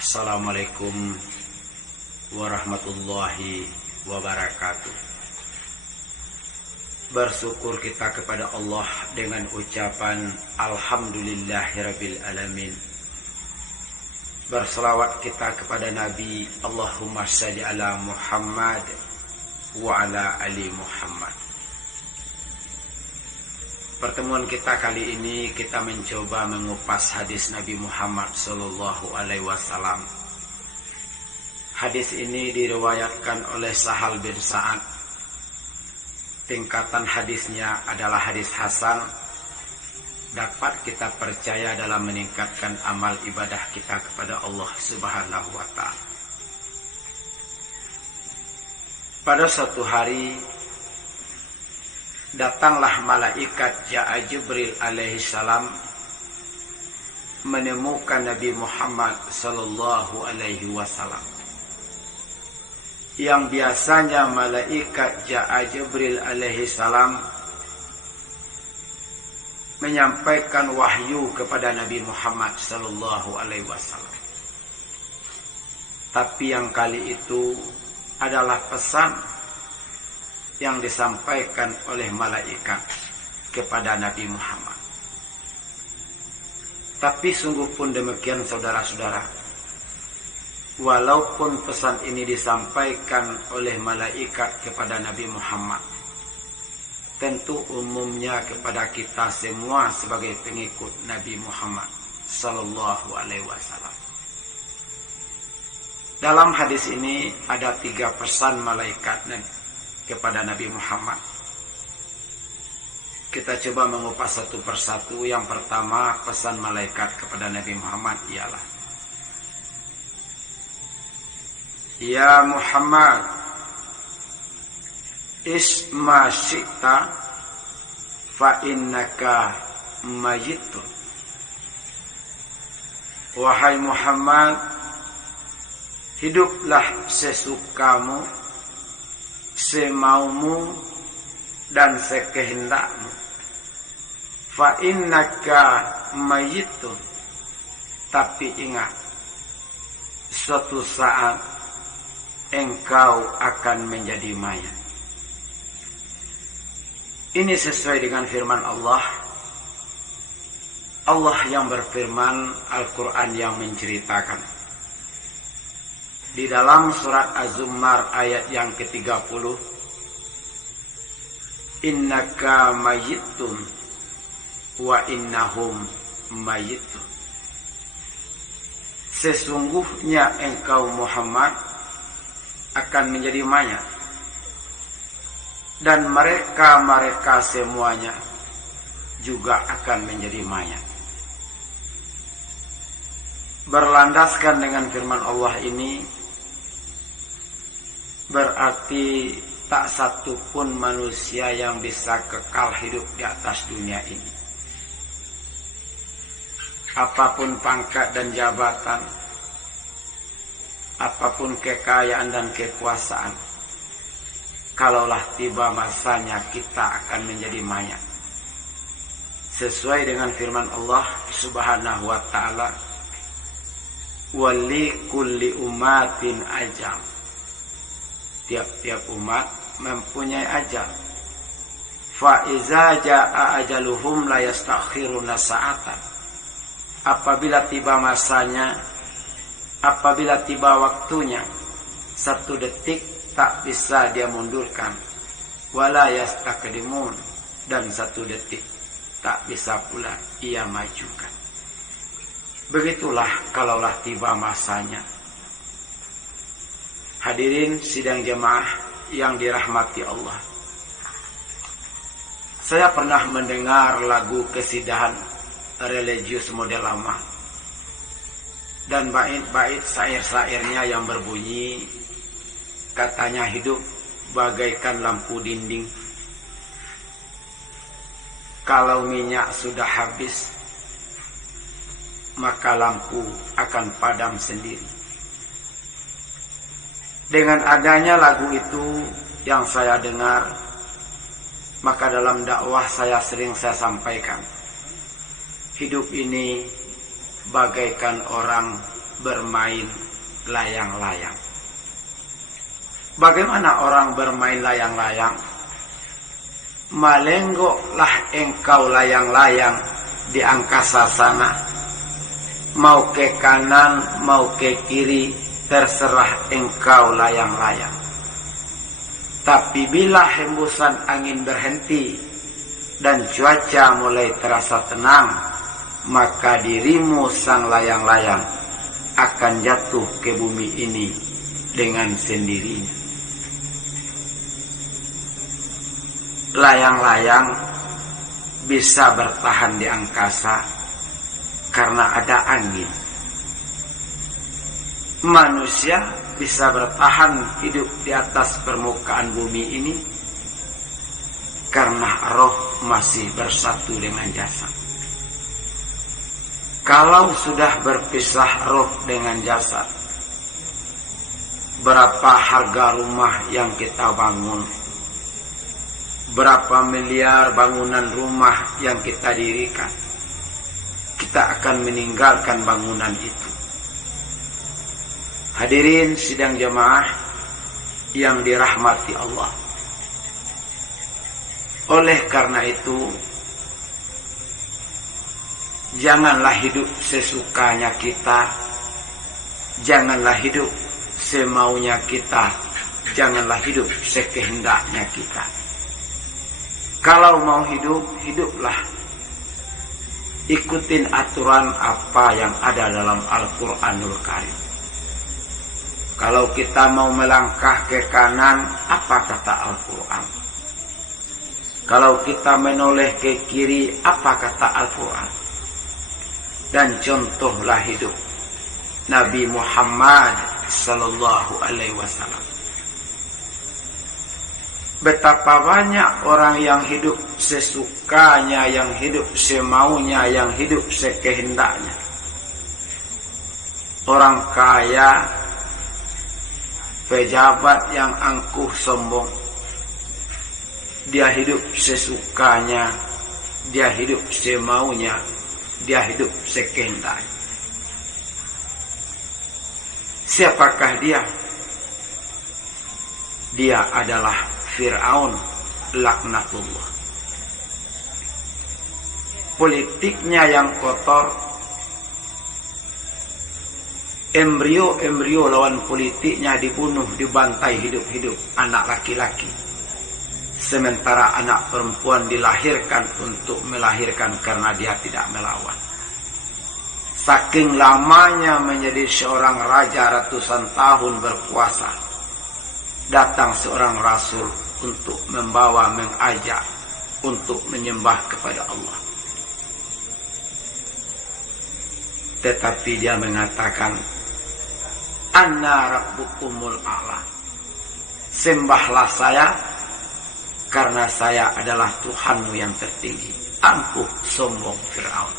Assalamualaikum warahmatullahi wabarakatuh. Bersyukur kita kepada Allah dengan ucapan Alhamdulillahirabbil alamin. Berselawat kita kepada Nabi, Allahumma shalli ala Muhammad wa ala ali Muhammad. Pertemuan kita kali ini kita mencoba mengupas hadis Nabi Muhammad sallallahu alaihi wasallam. Hadis ini diriwayatkan oleh Sahal bin Sa'ad. Tingkatan hadisnya adalah hadis hasan. Dapat kita percaya dalam meningkatkan amal ibadah kita kepada Allah Subhanahu wa taala. Pada suatu hari datanglah malaikat Jibril alaihi salam menemukan Nabi Muhammad sallallahu alaihi wasallam. Yang biasanya malaikat Jibril alaihi salam menyampaikan wahyu kepada Nabi Muhammad sallallahu alaihi wasallam. Tapi yang kali itu adalah pesan yang disampaikan oleh malaikat kepada Nabi Muhammad. Tapi sungguh pun demikian saudara-saudara, walaupun pesan ini disampaikan oleh malaikat kepada Nabi Muhammad, tentu umumnya kepada kita semua sebagai pengikut Nabi Muhammad sallallahu alaihi wasallam. Dalam hadis ini ada 3 pesan malaikat kepada Nabi Muhammad. Kita coba mengupas satu persatu. Yang pertama, pesan malaikat kepada Nabi Muhammad ialah, Ya Muhammad, isma syi'ta fa innaka mayyitun. Wahai Muhammad, hiduplah sesukamu, semaumu dan sekehendakmu. Fa innaka mayyitun. Tapi ingat, suatu saat engkau akan menjadi mayat. Ini sesuai dengan firman Allah. Allah yang berfirman, Al-Quran yang menceritakan. Di dalam surat Az-Zumar ayat yang ke-30, Innaka mayyitun wa innahum mayyitun. Sesungguhnya engkau Muhammad akan menjadi mayat, dan mereka semuanya juga akan menjadi mayat. Berlandaskan dengan firman Allah ini, berarti tak satu pun manusia yang bisa kekal hidup di atas dunia ini. Apapun pangkat dan jabatan, apapun kekayaan dan kekuasaan, kalaulah tiba masanya kita akan menjadi mayat. Sesuai dengan firman Allah Subhanahu wa ta'ala, Wali kulli umatin ajal. Tiap-tiap umat mempunyai ajal. Fa iza jaa ajaluhum la yastakhiruna sa'atan. Apabila tiba masanya, apabila tiba waktunya, 1 detik tak bisa dia mundurkan. Wala yastaqdimun, dan 1 detik tak bisa pula ia majukan. Begitulah kalaulah tiba masanya. Hadirin sidang jemaah yang dirahmati Allah. Saya pernah mendengar lagu kesidahan religius model lama. Dan bait-bait syair-syairnya yang berbunyi, katanya hidup bagaikan lampu dinding. Kalau minyak sudah habis, maka lampu akan padam sendiri. Dengan adanya lagu itu yang saya dengar, maka dalam dakwah saya sering sampaikan, hidup ini bagaikan orang bermain layang-layang. Bagaimana orang bermain layang-layang? Malenggoklah engkau layang-layang di angkasa sana. Mau ke kanan, mau ke kiri, terserah engkau layang-layang. Tapi bila hembusan angin berhenti dan cuaca mulai terasa tenang, maka dirimu sang layang-layang akan jatuh ke bumi ini dengan sendirinya. Layang-layang bisa bertahan di angkasa karena ada angin. Manusia bisa bertahan hidup di atas permukaan bumi ini karena roh masih bersatu dengan jasad. Kalau sudah berpisah roh dengan jasad, berapa harga rumah yang kita bangun, berapa miliar bangunan rumah yang kita dirikan, kita akan meninggalkan bangunan itu. Hadirin sidang jemaah yang dirahmati Allah. Oleh karena itu, janganlah hidup sesukanya kita, janganlah hidup semaunya kita, janganlah hidup sekehendaknya kita. Kalau mau hidup, hiduplah. Ikutin aturan apa yang ada dalam Al-Quranul Karim. Kalau kita mau melangkah ke kanan, apa kata Al-Quran? Kalau kita menoleh ke kiri, apa kata Al-Quran? Dan contohlah hidup Nabi Muhammad sallallahu alaihi wasallam. Betapa banyak orang yang hidup sesukanya, yang hidup semaunya, yang hidup sekehendaknya. Orang kaya, pejabat yang angkuh sombong, dia hidup sesukanya, dia hidup semaunya, dia hidup sekehendaknya. Siapakah dia? Dia adalah Fir'aun laknatullah. Politiknya yang kotor, embrio lawan politiknya dibunuh, dibantai hidup-hidup anak laki-laki. Sementara anak perempuan dilahirkan untuk melahirkan karena dia tidak melawan. Saking lamanya menjadi seorang raja ratusan tahun berkuasa, datang seorang rasul untuk membawa, mengajak untuk menyembah kepada Allah. Tetapi dia mengatakan, Anna rabbukumul a'la. Sembahlah saya karena saya adalah Tuhanmu yang tertinggi. Angkuh sombong Fir'aun.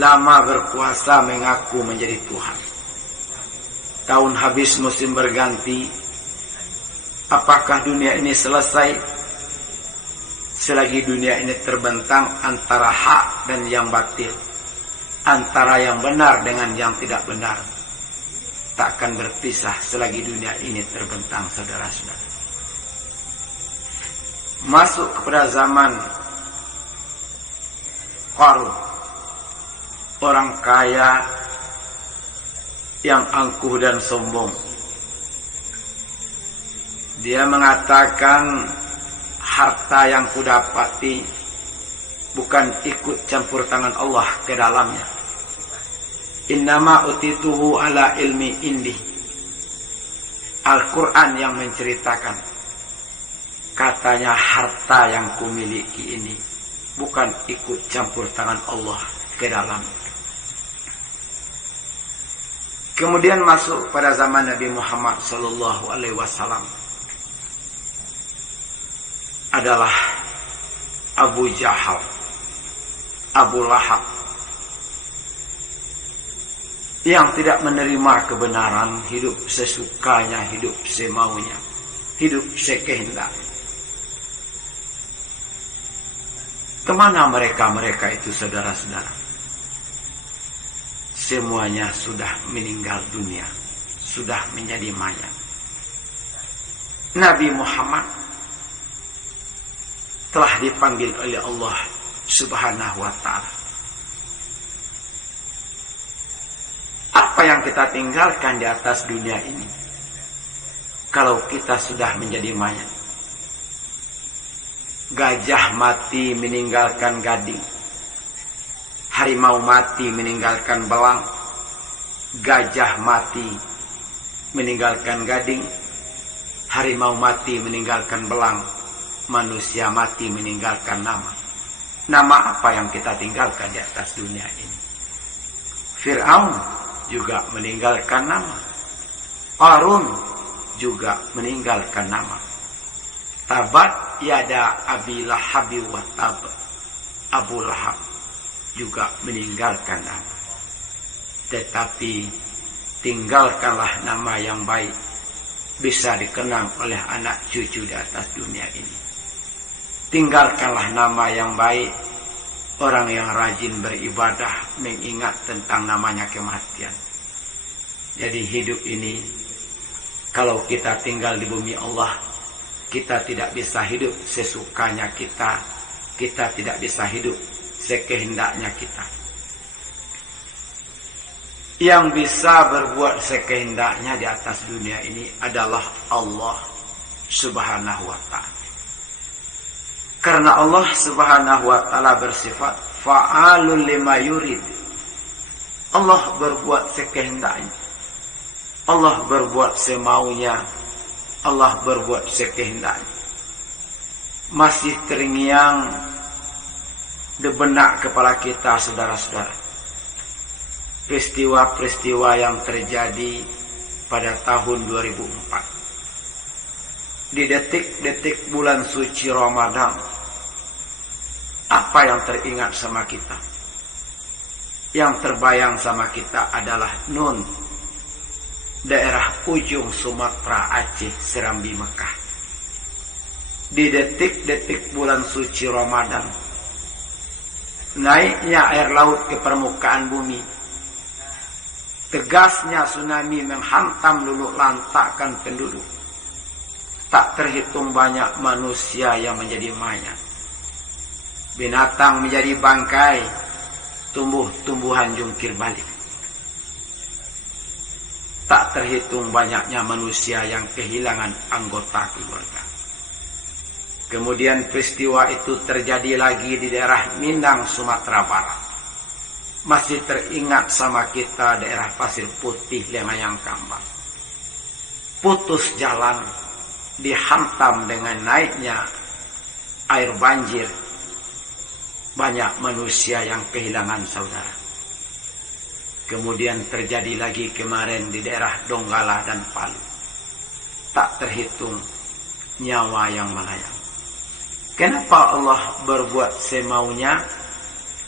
Lama berkuasa mengaku menjadi Tuhan. Tahun habis, musim berganti. Apakah dunia ini selesai? Selagi dunia ini terbentang antara hak dan yang batil, antara yang benar dengan yang tidak benar, tak akan berpisah selagi dunia ini terbentang, saudara-saudara. Masuk kepada zaman Qarun, orang kaya yang angkuh dan sombong. Dia mengatakan, harta yang kudapati bukan ikut campur tangan Allah ke dalamnya. Innama utituhu ala ilmi indi. Al-Quran yang menceritakan, katanya harta yang kumiliki ini bukan ikut campur tangan Allah ke dalamnya. Kemudian masuk pada zaman Nabi Muhammad sallallahu alaihi wasallam adalah Abu Jahal, Abu Lahab, yang tidak menerima kebenaran, hidup sesukanya, hidup semaunya, hidup sekehendaknya. Kemana mereka itu, saudara-saudara? semuanya sudah meninggal dunia, sudah menjadi mayat. Nabi Muhammad telah dipanggil oleh Allah Subhanahu wa ta'ala. Apa yang kita tinggalkan di atas dunia ini kalau kita sudah menjadi mayat? Gajah mati meninggalkan gading, harimau mati meninggalkan belang, gajah mati meninggalkan gading, harimau mati meninggalkan belang, manusia mati meninggalkan nama. Nama apa yang kita tinggalkan di atas dunia ini? Fir'aun juga meninggalkan nama, Qarun juga meninggalkan nama. Tabat yada Abi Lahab wa tab, Abu Lahab juga meninggalkan nama. Tetapi tinggalkanlah nama yang baik, bisa dikenang oleh anak cucu di atas dunia ini. Tinggalkanlah nama yang baik, orang yang rajin beribadah mengingat tentang namanya kematian. Jadi hidup ini, kalau kita tinggal di bumi Allah, kita tidak bisa hidup sesukanya kita, kita tidak bisa hidup sekehendaknya kita. Yang bisa berbuat sekehendaknya di atas dunia ini adalah Allah Subhanahu wa ta'ala. Karena Allah Subhanahu wa ta'ala bersifat fa'alun lima yurid. Allah berbuat sekehendaknya, Allah berbuat semaunya, Allah berbuat sekehendaknya. Masih terngiang di benak kepala kita, saudara-saudara, peristiwa-peristiwa yang terjadi pada tahun 2004. Di detik-detik bulan suci Ramadan, apa yang teringat sama kita? Yang terbayang sama kita adalah Nun, daerah ujung Sumatera, Aceh, Serambi, Mekah. Di detik-detik bulan suci Ramadan, naiknya air laut ke permukaan bumi, tegasnya tsunami menghantam luluh lantakkan penduduk. Tak terhitung banyak manusia yang menjadi mayat, binatang menjadi bangkai, tumbuh-tumbuhan jungkir balik. Tak terhitung banyaknya manusia yang kehilangan anggota keluarga. Kemudian peristiwa itu terjadi lagi di daerah Minang, Sumatera Barat. Masih teringat sama kita daerah Pasir Putih, Lenayang Kambang. Putus jalan, dihantam dengan naiknya air banjir. Banyak manusia yang kehilangan saudara. Kemudian terjadi lagi kemarin di daerah Donggala dan Palu. Tak terhitung nyawa yang melayang. Kenapa Allah berbuat semaunya?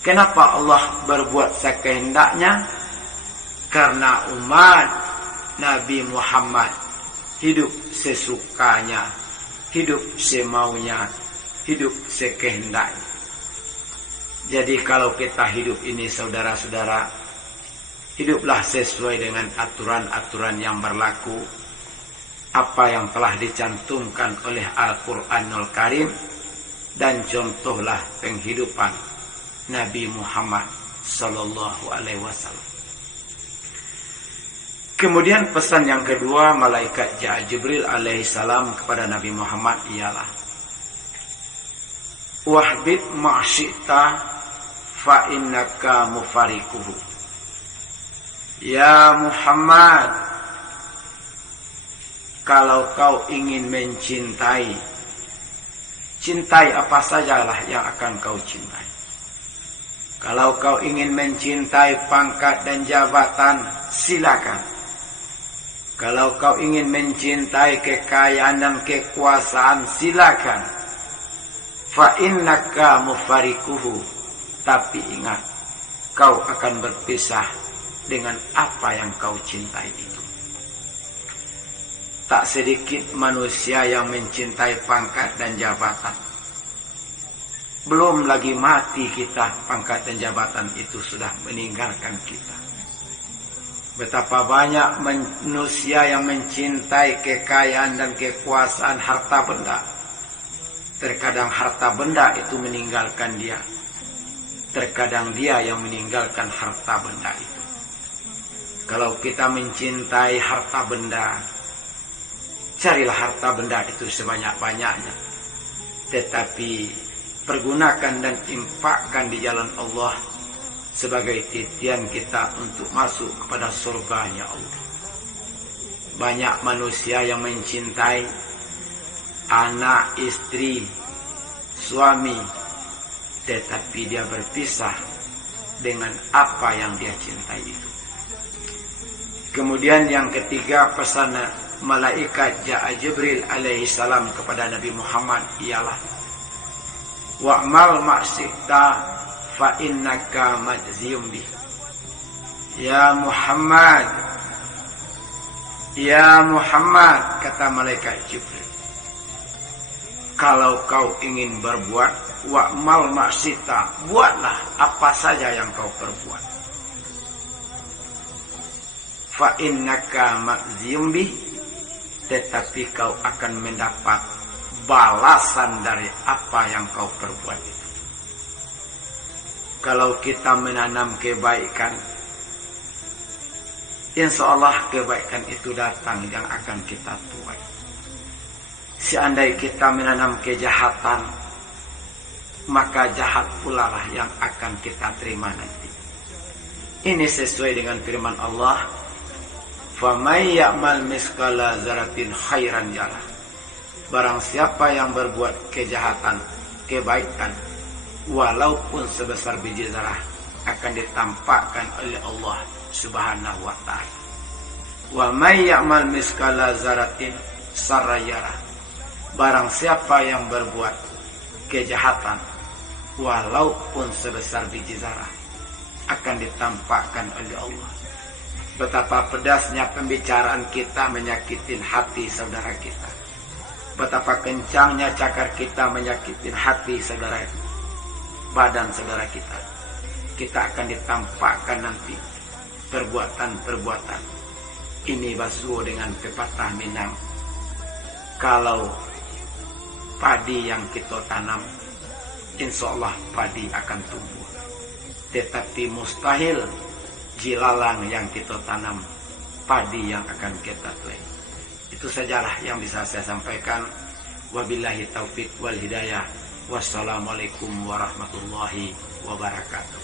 Kenapa Allah berbuat sekehendaknya? Karena umat Nabi Muhammad hidup sesukanya, hidup semaunya, hidup sekehendaknya. Jadi kalau kita hidup ini, saudara-saudara, hiduplah sesuai dengan aturan-aturan yang berlaku, apa yang telah dicantumkan oleh Al-Quranul Karim, dan contohlah penghidupan Nabi Muhammad Sallallahu Alaihi Wasallam. Kemudian pesan yang kedua malaikat Jibril alaihissalam kepada Nabi Muhammad ialah wahbib ma'syita fa innaka mufarikuhu. Ya Muhammad, kalau kau ingin mencintai, cintai apa sajalah yang akan kau cintai. Kalau kau ingin mencintai pangkat dan jabatan, silakan. Kalau kau ingin mencintai kekayaan dan kekuasaan, silakan. Fa innaka mufarikuhu. Tapi ingat, kau akan berpisah dengan apa yang kau cintai itu. Tak sedikit manusia yang mencintai pangkat dan jabatan. Belum lagi mati kita, pangkat dan jabatan itu sudah meninggalkan kita. Betapa banyak manusia yang mencintai kekayaan dan kekuasaan harta benda. Terkadang harta benda itu meninggalkan dia. Terkadang dia yang meninggalkan harta benda itu. Kalau kita mencintai harta benda, carilah harta benda itu sebanyak-banyaknya. Tetapi pergunakan dan infakkan di jalan Allah sebagai titian kita untuk masuk kepada surganya Allah. Banyak manusia yang mencintai anak, istri, suami, tetapi dia berpisah dengan apa yang dia cintai itu. Kemudian yang ketiga, pesan malaikat Jibril alaihi salam kepada Nabi Muhammad ialah wa'mal ma'syi'ta fa innaka majziyum bih. Ya Muhammad, kata malaikat Jibril, kalau kau ingin berbuat wa'mal ma'syi'ta, buatlah apa saja yang kau perbuat. Fa innaka majziyum bih, tetapi kau akan mendapat balasan dari apa yang kau perbuat itu. Kalau kita menanam kebaikan, insya Allah kebaikan itu datang yang akan kita tuai. Seandainya kita menanam kejahatan, maka jahat pula lah yang akan kita terima nanti. Ini sesuai dengan firman Allah, "Famay ya'mal miskala zaratin khairan yarah." Barang siapa yang berbuat kejahatan, kebaikan, walaupun sebesar biji zarah, akan ditampakkan oleh Allah Subhanahu wa ta'ala. Wa may ya'mal miskala zaratin sarayara. Barang siapa yang berbuat kejahatan walaupun sebesar biji zarah, akan ditampakkan oleh Allah. Betapa pedasnya pembicaraan kita menyakitin hati saudara kita. Betapa kencangnya cakar kita menyakitin hati saudara, badan saudara kita. Kita akan ditampakkan nanti perbuatan-perbuatan. Ini basuh dengan pepatah Minang. Kalau padi yang kita tanam, insya Allah padi akan tumbuh. Tetapi mustahil jilalang yang kita tanam, padi yang akan kita tuai. Itu sajalah yang bisa saya sampaikan. Wabillahi taufiq wal hidayah. Wassalamualaikum warahmatullahi wabarakatuh.